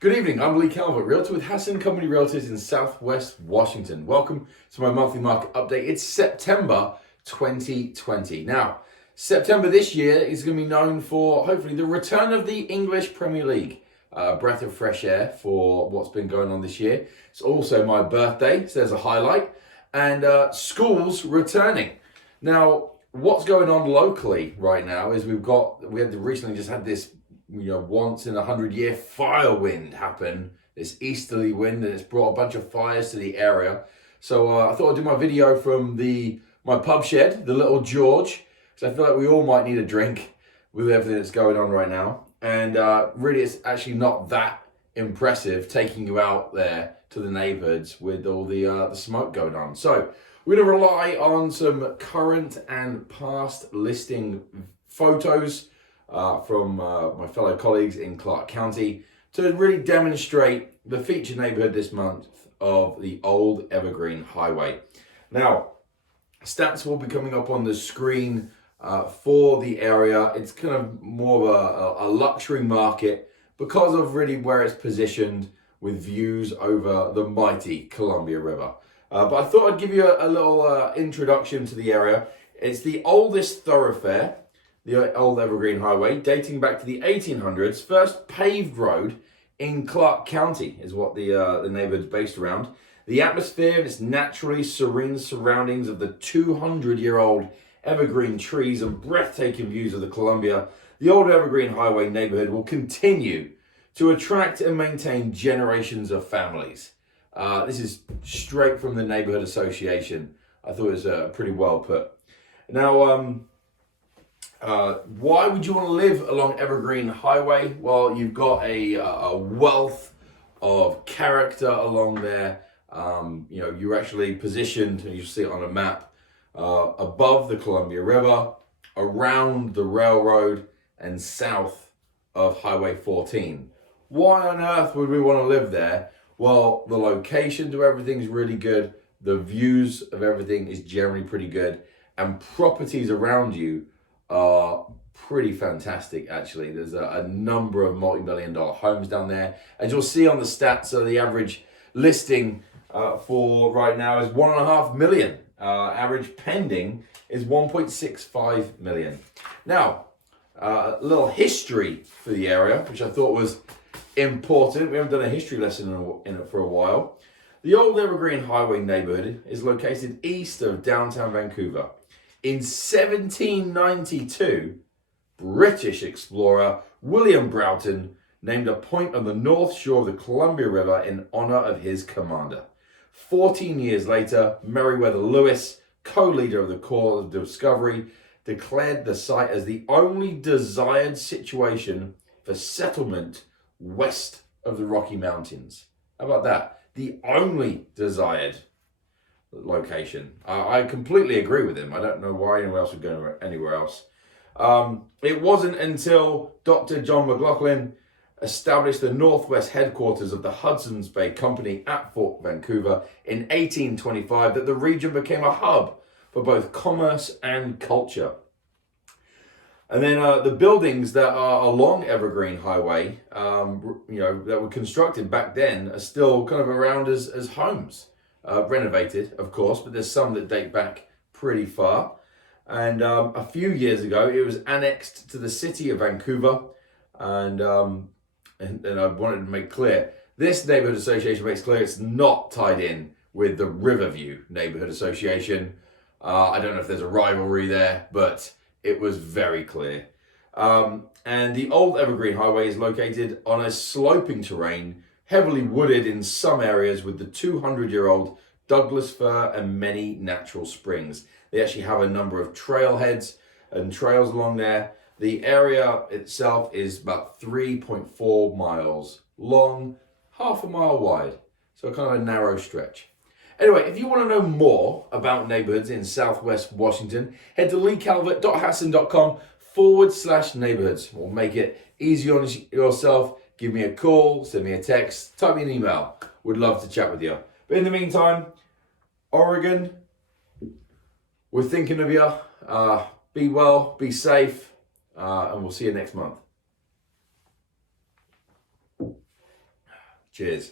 Good evening, I'm Leigh Calvert, Realtor with Hassan Company Realtors in Southwest Washington. Welcome to my monthly market update. It's September 2020. Now, September this year is going to be known for hopefully the return of the English Premier League. Breath of fresh air for what's been going on this year. It's also my birthday, so there's a highlight. And schools returning. Now, what's going on locally right now is we had recently just had this once in 100-year fire wind happen, this easterly wind, and it's brought a bunch of fires to the area. So I thought I'd do my video from my pub shed, the Little George, because I feel like we all might need a drink with everything that's going on right now. And really, it's actually not that impressive taking you out there to the neighborhoods with all the smoke going on. So we're going to rely on some current and past listing photos from my fellow colleagues in Clark County to really demonstrate the featured neighborhood this month of the Old Evergreen Highway. Now, stats will be coming up on the screen for the area. It's kind of more of a luxury market because of really where it's positioned with views over the mighty Columbia River. But I thought I'd give you a little introduction to the area. It's the oldest thoroughfare, the Old Evergreen Highway, dating back to the 1800s. First paved road in Clark County is what the neighborhood's based around. The atmosphere, its naturally serene surroundings of the 200-year-old evergreen trees and breathtaking views of the Columbia, the Old Evergreen Highway neighborhood will continue to attract and maintain generations of families. This is straight from the Neighborhood Association. I thought it was pretty well put. Now, why would you want to live along Evergreen Highway? Well, you've got a wealth of character along there. You're actually positioned, and you see it on a map, above the Columbia River, around the railroad, and south of Highway 14. Why on earth would we want to live there? Well, the location to everything's really good. The views of everything is generally pretty good. And properties around you are pretty fantastic, actually. There's a number of multi-million-dollar homes down there. As you'll see on the stats, so the average listing for right now is 1.5 million. Average pending is 1.65 million. Now, a little history for the area, which I thought was important. We haven't done a history lesson in it for a while. The Old Evergreen Highway neighborhood is located east of downtown Vancouver. In 1792, British explorer William Broughton named a point on the north shore of the Columbia River in honor of his commander. 14 years later, Meriwether Lewis, co-leader of the Corps of Discovery, declared the site as the only desired situation for settlement west of the Rocky Mountains. How about that? The only desired location. I completely agree with him. I don't know why anyone else would go anywhere else. It wasn't until Dr. John McLaughlin established the northwest headquarters of the Hudson's Bay Company at Fort Vancouver in 1825 that the region became a hub for both commerce and culture. And then the buildings that are along Evergreen Highway, that were constructed back then are still kind of around as homes. Renovated, of course, but there's some that date back pretty far. And a few years ago, it was annexed to the city of Vancouver. And I wanted to make clear, this neighborhood association makes clear it's not tied in with the Riverview Neighborhood Association. I don't know if there's a rivalry there, but it was very clear. And the Old Evergreen Highway is located on a sloping terrain, heavily wooded in some areas with the 200-year-old Douglas fir and many natural springs. They actually have a number of trailheads and trails along there. The area itself is about 3.4 miles long, half a mile wide. So kind of a narrow stretch. Anyway, if you want to know more about neighborhoods in Southwest Washington, head to leicalvert.hassan.com/neighborhoods. We'll make it easy on yourself. Give me a call, send me a text, type me an email. Would love to chat with you. But in the meantime, Oregon, we're thinking of you. Be well, be safe, and we'll see you next month. Cheers.